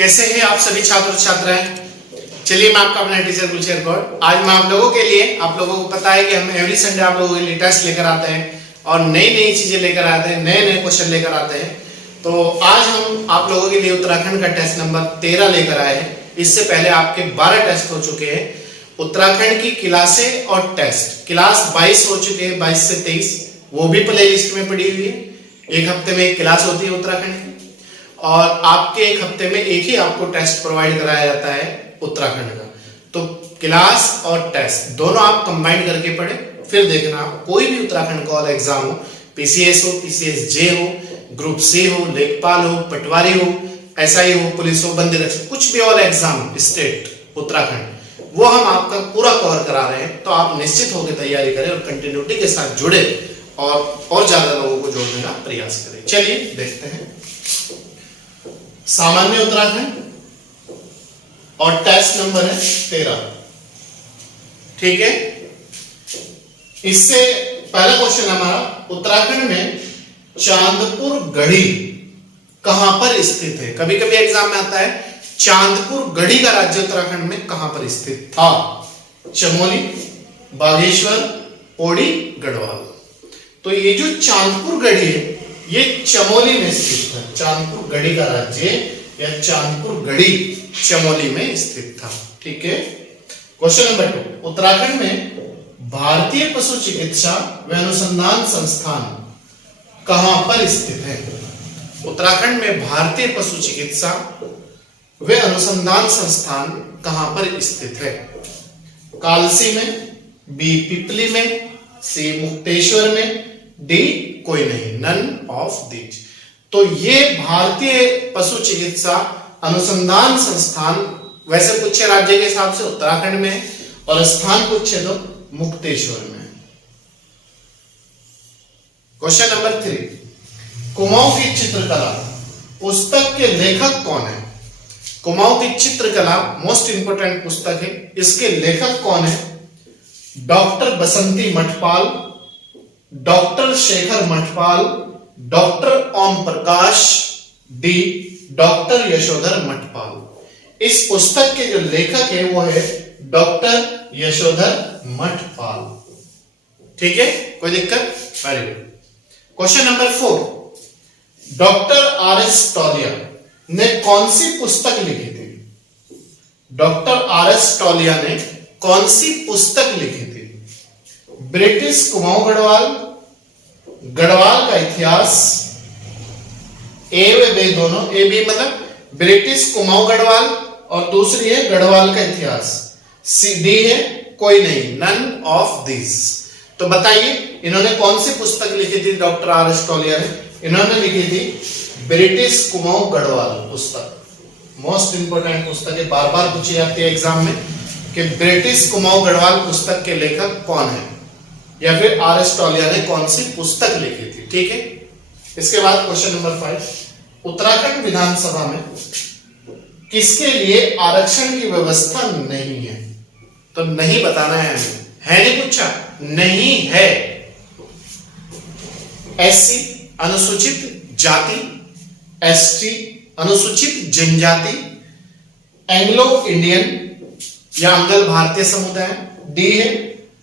कैसे हैं आप सभी छात्र छात्राएं। चलिए मैं आपका अपना टीचर गुलशेर गौड़। आज मैं आप लोगों के लिए, आप लोगों को पता है कि हम एवरी संडे आप लोगों के लिए टेस्ट लेकर आते हैं और नई नई चीजें लेकर आते हैं, नए नए क्वेश्चन लेकर आते हैं। तो आज हम आप लोगों के लिए उत्तराखंड का टेस्ट नंबर 13 लेकर आए हैं। इससे पहले आपके 12 टेस्ट हो चुके हैं उत्तराखंड की क्लासें और टेस्ट। क्लास 22 हो चुके हैं, 22 से 23, वो भी प्ले लिस्ट में पड़ी हुई है। एक हफ्ते में एक क्लास होती है उत्तराखंड की, और आपके एक हफ्ते में एक ही आपको टेस्ट प्रोवाइड कराया जाता है उत्तराखंड का। तो क्लास और टेस्ट दोनों आप कंबाइन करके पढ़े, फिर देखना कोई भी उत्तराखंड का और एग्जाम हो, पीसीएस हो, पीसीएस जे हो, ग्रुप सी हो, लेखपाल हो, पटवारी हो, एसआई हो, पुलिस हो, बंदी रक्षक, कुछ भी और एग्जाम स्टेट उत्तराखंड, वो हम आपका पूरा कवर करा रहे हैं। तो आप निश्चित होकर तैयारी करें और कंटिन्यूटी के साथ जुड़े और ज्यादा लोगों को जोड़ने का प्रयास करें। चलिए देखते हैं सामान्य उत्तराखंड और टेस्ट नंबर है 13। ठीक है, इससे पहला क्वेश्चन हमारा, उत्तराखंड में चांदपुर गढ़ी कहां पर स्थित है। कभी कभी एग्जाम में आता है चांदपुर गढ़ी का राज्य उत्तराखंड में कहां पर स्थित था। चमोली, बागेश्वर, पौड़ी, गढ़वाल। तो ये जो चांदपुर गढ़ी है ये चमोली में स्थित है। चांदपुर गढ़ी का राज्य या चांदपुर गढ़ी चमोली में स्थित था। ठीक है, क्वेश्चन नंबर 2, उत्तराखंड में भारतीय पशु चिकित्सा व अनुसंधान संस्थान कहां पर स्थित है। उत्तराखंड में भारतीय पशु चिकित्सा व अनुसंधान संस्थान कहां पर स्थित है। कालसी में, बी पिपली में, सी मुक्तेश्वर में, डी कोई नहीं, नन ऑफ दीज। तो ये भारतीय पशु चिकित्सा अनुसंधान संस्थान वैसे पूछे राज्य के हिसाब से उत्तराखंड में है, और स्थान पूछे तो मुक्तेश्वर में। क्वेश्चन नंबर 3, कुमाऊं की चित्रकला पुस्तक के लेखक कौन है। कुमाऊं की चित्रकला मोस्ट इंपोर्टेंट पुस्तक है, इसके लेखक कौन है। डॉक्टर बसंती Mathpal, doctor Shekhar Mathpal, doctor Om Prakash, D doctor Yashodhar Mathpal. इस पुस्तक के जो लेखक है वो है डॉक्टर यशोधर मठपाल। ठीक है, कोई दिक्कत? Very good. Question number 4, doctor R S. Tolia ने कौन सी पुस्तक लिखी थी। Doctor R S. टोलिया ने कौन सी पुस्तक लिखी थी। ब्रिटिश कुमाऊं गढ़वाल, गढ़वाल का इतिहास, ए व बी दोनों, ए बी मतलब ब्रिटिश कुमाऊं गढ़वाल और दूसरी है गढ़वाल का इतिहास, सी डी है कोई नहीं, नन ऑफ दिस। तो बताइए इन्होंने कौन सी पुस्तक लिखी थी डॉक्टर आर.एस. टोलिया ने। इन्होंने लिखी थी ब्रिटिश कुमाऊं गढ़वाल पुस्तक। मोस्ट इंपोर्टेंट पुस्तक है, बार बार पूछी जाती है एग्जाम में कि ब्रिटिश कुमाऊं गढ़वाल पुस्तक के लेखक कौन है, या फिर आर.एस. टोलिया ने कौन सी पुस्तक लिखी थी। ठीक है, इसके बाद क्वेश्चन नंबर 5, उत्तराखंड विधानसभा में किसके लिए आरक्षण की व्यवस्था नहीं है। तो नहीं बताना है नहीं पूछा, नहीं है। एससी अनुसूचित जाति, एसटी अनुसूचित जनजाति, एंग्लो इंडियन या अंगल भारतीय समुदाय, डी है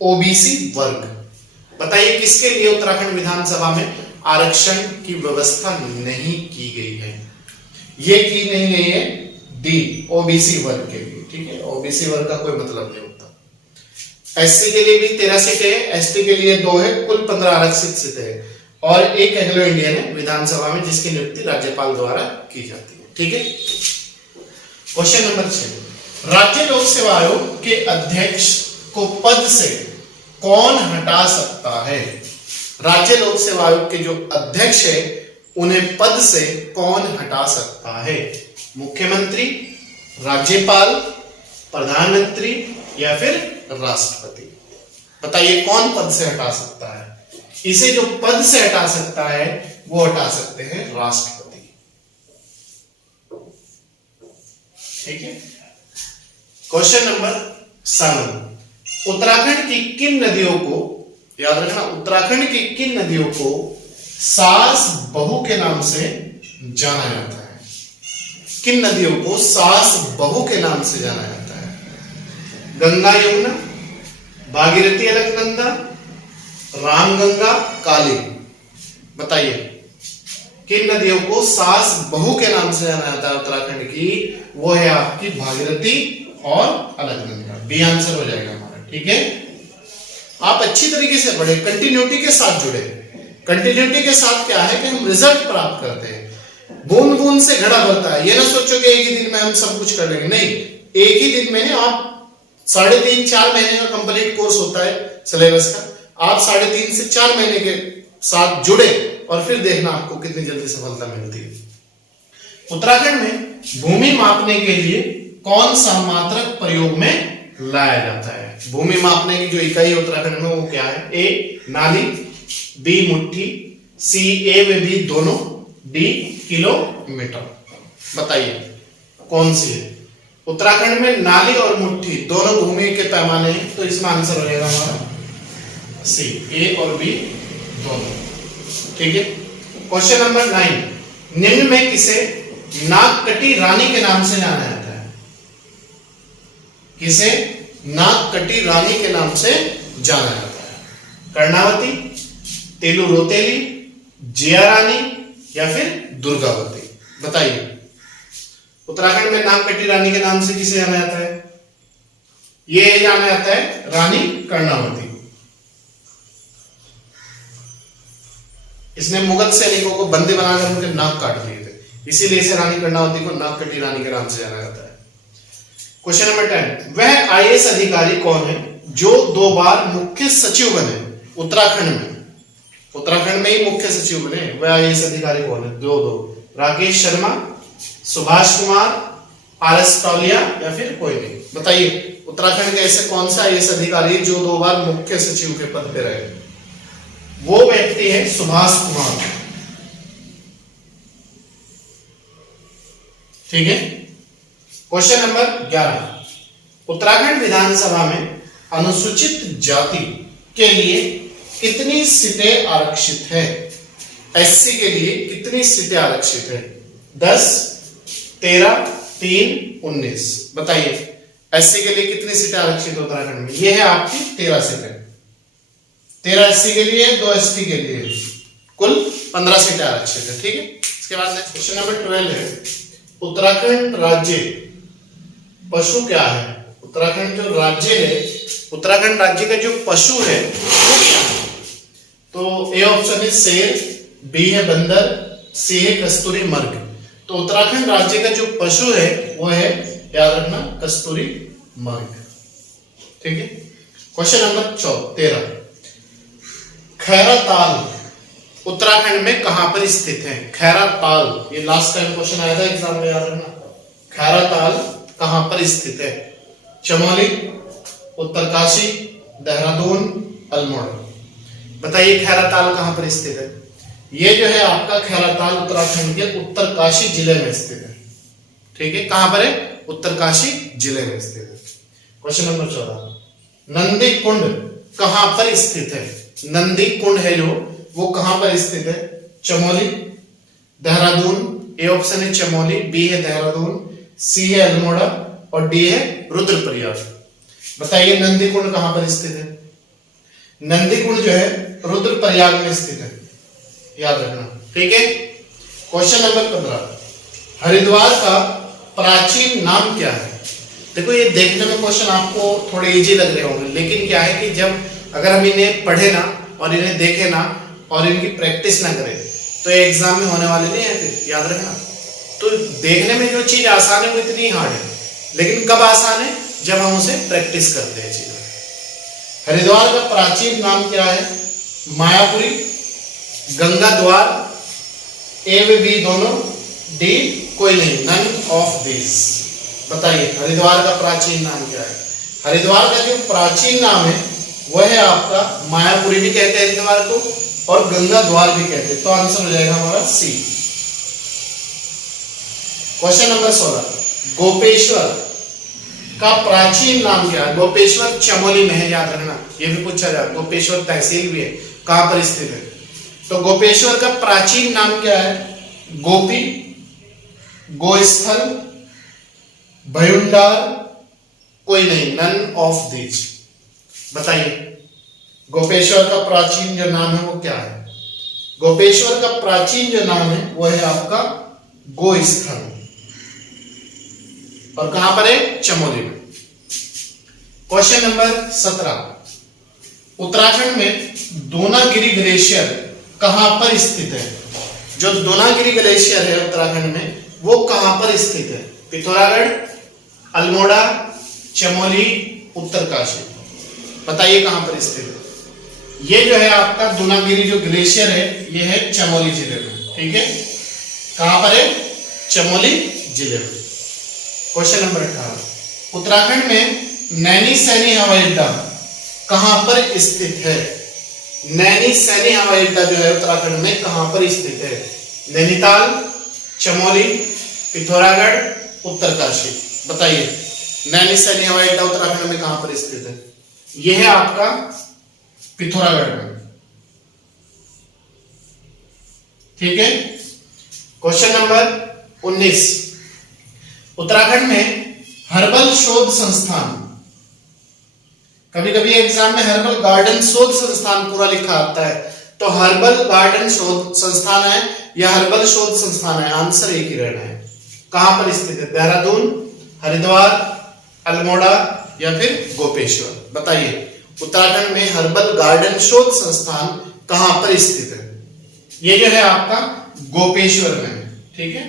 ओबीसी वर्ग। बताइए किसके लिए उत्तराखंड विधानसभा में आरक्षण की व्यवस्था नहीं की गई है। ये की नहीं गई है डी ओबीसी वर्ग के लिए। ठीक है, ओबीसी वर्ग का कोई मतलब नहीं होता। एससी के लिए भी 13 सीटें है, एसटी के लिए 2 है, कुल 15 आरक्षित सीटें है, और एक एंग्लो इंडियन है विधानसभा में जिसकी नियुक्ति राज्यपाल द्वारा की जाती है। ठीक है, क्वेश्चन नंबर 6, राज्य लोक सेवा आयोग के अध्यक्ष को पद से कौन हटा सकता है। राज्य लोक सेवा आयोग के जो अध्यक्ष है उन्हें पद से कौन हटा सकता है। मुख्यमंत्री, राज्यपाल, प्रधानमंत्री या फिर राष्ट्रपति। बताइए कौन पद से हटा सकता है। इसे जो पद से हटा सकता है वो हटा सकते हैं राष्ट्रपति। ठीक है, क्वेश्चन नंबर 7, उत्तराखंड की किन नदियों को, याद रखना, उत्तराखंड की किन नदियों को सास बहू के नाम से जाना जाता है। किन नदियों को सास बहू के नाम से जाना जाता है? गंगा यमुना, भागीरथी अलकनंदा, रामगंगा, काली। बताइए किन नदियों को सास बहू के नाम से जाना जाता है उत्तराखंड की? वो है आपकी भागीरथी और अलकनंदा। बी आंसर हो जाएगा हमारा। ठीक है, आप अच्छी तरीके से पढ़े, कंटिन्यूटी के साथ जुड़े। कंटिन्यूटी के साथ क्या है कि हम रिजल्ट प्राप्त करते हैं, बूंद बूंद से घड़ा भरता है। ये ना सोचो कि एक ही दिन में हम सब कुछ कर लेंगे, नहीं। एक ही दिन में आप 3.5-4 महीने का कंप्लीट कोर्स होता है सिलेबस का। आप 3.5 से 4 महीने के साथ जुड़े और फिर देखना आपको कितनी जल्दी सफलता मिलती है। उत्तराखंड में भूमि मापने के लिए कौन सा मात्रक प्रयोग में लाया जाता है? भूमि मापने की जो इकाई है उत्तराखंड में वो क्या है? ए नाली, बी मुट्ठी, सी ए व बी दोनों, डी किलोमीटर। बताइए कौन सी है? उत्तराखंड में नाली और मुट्ठी दोनों भूमि के पैमाने हैं, तो इसमें आंसर हो जाएगा हमारा सी, ए और बी दोनों। ठीक है, क्वेश्चन नंबर 9, निम्न में किसे नागकटी रानी के नाम से जाना जाता है? किसे नागकटी रानी के नाम से जाना जाता है? कर्णावती, तेलू रोतेली, जिया रानी या फिर दुर्गावती? बताइए उत्तराखंड में नागकटी रानी के नाम से किसे जाना जाता है? ये जाना जाता है रानी कर्णावती। इसने मुगल सैनिकों को बंदी बनाकर उनके नाक काट दिए थे, इसीलिए इसे रानी कर्णावती को नागकटी रानी के नाम से जाना जाता है। क्वेश्चन नंबर 10, वह आईएएस अधिकारी कौन है जो 2 बार मुख्य सचिव बने उत्तराखंड में? उत्तराखंड में ही मुख्य सचिव बने, वह आईएएस अधिकारी कौन है? 2 राकेश शर्मा, सुभाष कुमार, आरएस टोलिया या फिर कोई नहीं? बताइए उत्तराखंड के ऐसे कौन सा आईएएस अधिकारी जो 2 बार मुख्य सचिव के पद पे रहे? वो व्यक्ति है सुभाष कुमार। ठीक है, क्वेश्चन नंबर 11, उत्तराखंड विधानसभा में अनुसूचित जाति के लिए कितनी सीटें आरक्षित है? एससी के लिए कितनी सीटें आरक्षित है? 10, 13, 3, 19। बताइए एससी के लिए कितनी सीटें आरक्षित उत्तराखंड में? ये है आपकी 13 सीटें। 13 एससी के लिए, 2 एसटी के लिए, कुल 15 सीटें आरक्षित है। ठीक है, इसके बाद नेक्स्ट क्वेश्चन नंबर 12 है, उत्तराखंड राज्य पशु क्या है? उत्तराखंड जो राज्य है, उत्तराखंड राज्य का जो पशु है वो क्या है? तो ए ऑप्शन है शेर, बी है बंदर, सी है कस्तूरी मर्ग। तो उत्तराखंड राज्य का जो पशु है वो है, याद रखना, कस्तूरी मर्ग। ठीक है, क्वेश्चन नंबर 13, खैराताल उत्तराखंड में कहां पर स्थित है? खैराताल, ये लास्ट टाइम क्वेश्चन आया था एग्जाम में, याद रखना। खैराताल कहां पर स्थित है? चमोली, उत्तरकाशी, देहरादून, अल्मोड़ा। बताइए खैराताल कहां पर स्थित है? ये जो है आपका खैराताल उत्तराखंड के उत्तरकाशी जिले में स्थित है। ठीक है, कहां पर है? उत्तरकाशी जिले में स्थित है। क्वेश्चन नंबर 14, नंदी कुंड कहां पर स्थित है? नंदी कुंड है जो, वो कहां पर स्थित है? चमोली, देहरादून, ए ऑप्शन है चमोली, बी है देहरादून, सी है अल्मोड़ा और डी है रुद्रप्रयाग। बताइए नंदी कुंड कहां पर स्थित है? नंदी कुंड जो है रुद्रप्रयाग में स्थित है, याद रखना। ठीक है, क्वेश्चन नंबर 15, हरिद्वार का प्राचीन नाम क्या है? देखो ये देखने में क्वेश्चन आपको थोड़े इजी लग रहे होंगे, लेकिन क्या है कि जब अगर हम इन्हें पढ़े ना और इन्हें देखे ना और इनकी प्रैक्टिस ना करें तो ये एग्जाम में होने वाले नहीं है, फिर याद रखना। तो देखने में जो चीज आसान है वो इतनी हार्ड है, लेकिन कब आसान है? जब हम उसे प्रैक्टिस करते हैं चीजों। हरिद्वार का प्राचीन नाम क्या है? मायापुरी, गंगा द्वार, ए व बी दोनों, डी कोई नहीं, नन ऑफ दिस। बताइए हरिद्वार का प्राचीन नाम क्या है? हरिद्वार का जो प्राचीन नाम है वह है आपका मायापुरी भी कहते हैं हरिद्वार को और गंगा द्वार भी कहते हैं। तो आंसर हो जाएगा हमारा सी। क्वेश्चन नंबर 16, गोपेश्वर का प्राचीन नाम क्या है? गोपेश्वर चमोली में है, याद रखना, ये भी पूछा जाए। गोपेश्वर तहसील भी है, कहां पर स्थित है? तो गोपेश्वर का प्राचीन नाम क्या है? गोपी, गोस्थल, भयुंडार, कोई नहीं, नन ऑफ दीज। बताइए गोपेश्वर का प्राचीन जो नाम है वो क्या है? गोपेश्वर का प्राचीन जो नाम है वो है आपका गोस्थल, और कहां पर है? चमोली में। क्वेश्चन नंबर 17, उत्तराखंड में दोनागिरी ग्लेशियर कहां पर स्थित है? जो दोनागिरी ग्लेशियर है उत्तराखंड में वो कहां पर स्थित है? पिथौरागढ़, अल्मोड़ा, चमोली, उत्तरकाशी। बताइए कहां पर स्थित है? ये जो है आपका दोनागिरी जो ग्लेशियर है ये है चमोली जिले में। ठीक है, कहां पर है? चमोली जिले में। क्वेश्चन नंबर 18, उत्तराखंड में नैनी सैनी हवाई अड्डा कहां पर स्थित है? नैनी सैनी हवाई अड्डा जो है उत्तराखंड में कहां पर स्थित है? नैनीताल, चमोली, पिथौरागढ़, उत्तरकाशी। बताइए नैनी सैनी हवाई अड्डा उत्तराखंड में कहां पर स्थित है? यह है आपका पिथौरागढ़ में। ठीक है, क्वेश्चन नंबर 19, उत्तराखंड में हर्बल शोध संस्थान, कभी कभी एग्जाम में हर्बल गार्डन शोध संस्थान पूरा लिखा आता है, तो हर्बल गार्डन शोध संस्थान है या हर्बल शोध संस्थान है? आंसर एक ही रहना है। कहां पर स्थित है? देहरादून, हरिद्वार, अल्मोड़ा या फिर गोपेश्वर। बताइए उत्तराखंड में हर्बल गार्डन शोध संस्थान कहां पर स्थित है? ये जो है आपका गोपेश्वर में है। ठीक है,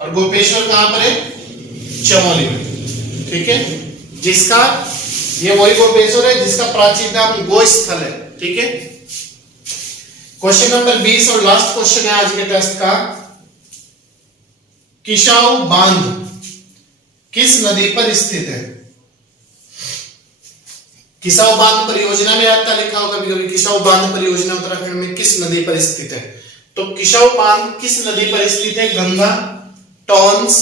और गोपेश्वर कहां पर है? चमोली में। ठीक है, जिसका ये वही गोपेश्वर है जिसका प्राचीन नाम गोस्थल है। ठीक है, क्वेश्चन नंबर 20 और लास्ट क्वेश्चन है आज के टेस्ट का। किसाऊ बांध किस नदी पर स्थित है? किसाऊ बांध परियोजना में आता लिखा हो कभी कभी, किसाऊ बांध परियोजना उत्तराखंड में किस नदी पर स्थित है? तो किसाऊ बांध किस नदी पर स्थित है? गंगा, टॉन्स,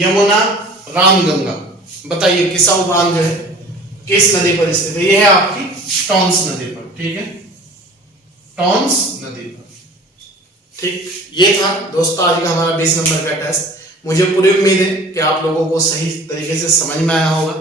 यमुना, रामगंगा। बताइए किसाऊ बांध जो है किस नदी पर स्थित है? यह है आपकी टॉन्स नदी पर। ठीक है, टॉन्स नदी पर। ठीक, ये था दोस्तों आज का हमारा 20 नंबर का टेस्ट। मुझे पूरी उम्मीद है कि आप लोगों को सही तरीके से समझ में आया होगा,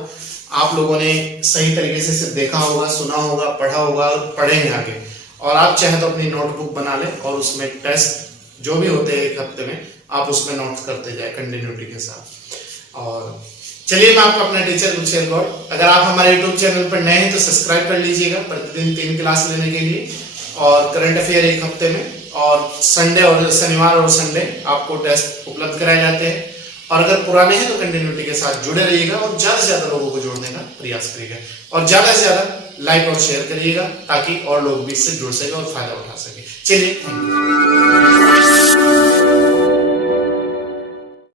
आप लोगों ने सही तरीके से देखा होगा, सुना होगा, पढ़ा होगा, पढ़ेंगे आगे। और आप चाहे तो अपनी नोटबुक बना लें और उसमें टेस्ट जो भी होते हैं एक हफ्ते में आप उसमें नोट्स करते जाए कंटिन्यूटी के साथ। और चलिए मैं आपको अपना टीचर गुलशेर गौड़, अगर आप हमारे यूट्यूब चैनल पर नए हैं तो सब्सक्राइब कर लीजिएगा प्रतिदिन 3 क्लास लेने के लिए, और करंट अफेयर एक हफ्ते में, और संडे और शनिवार और संडे आपको टेस्ट उपलब्ध कराए जाते हैं। और अगर पुराने हैं तो कंटिन्यूटी के साथ जुड़े रहिएगा और ज्यादा से ज्यादा लोगों को जोड़ने का प्रयास करिएगा, और ज्यादा से ज्यादा लाइक और शेयर करिएगा ताकि और लोग भी इससे जुड़ सके और फायदा उठा सके। चलिए, थैंक यू।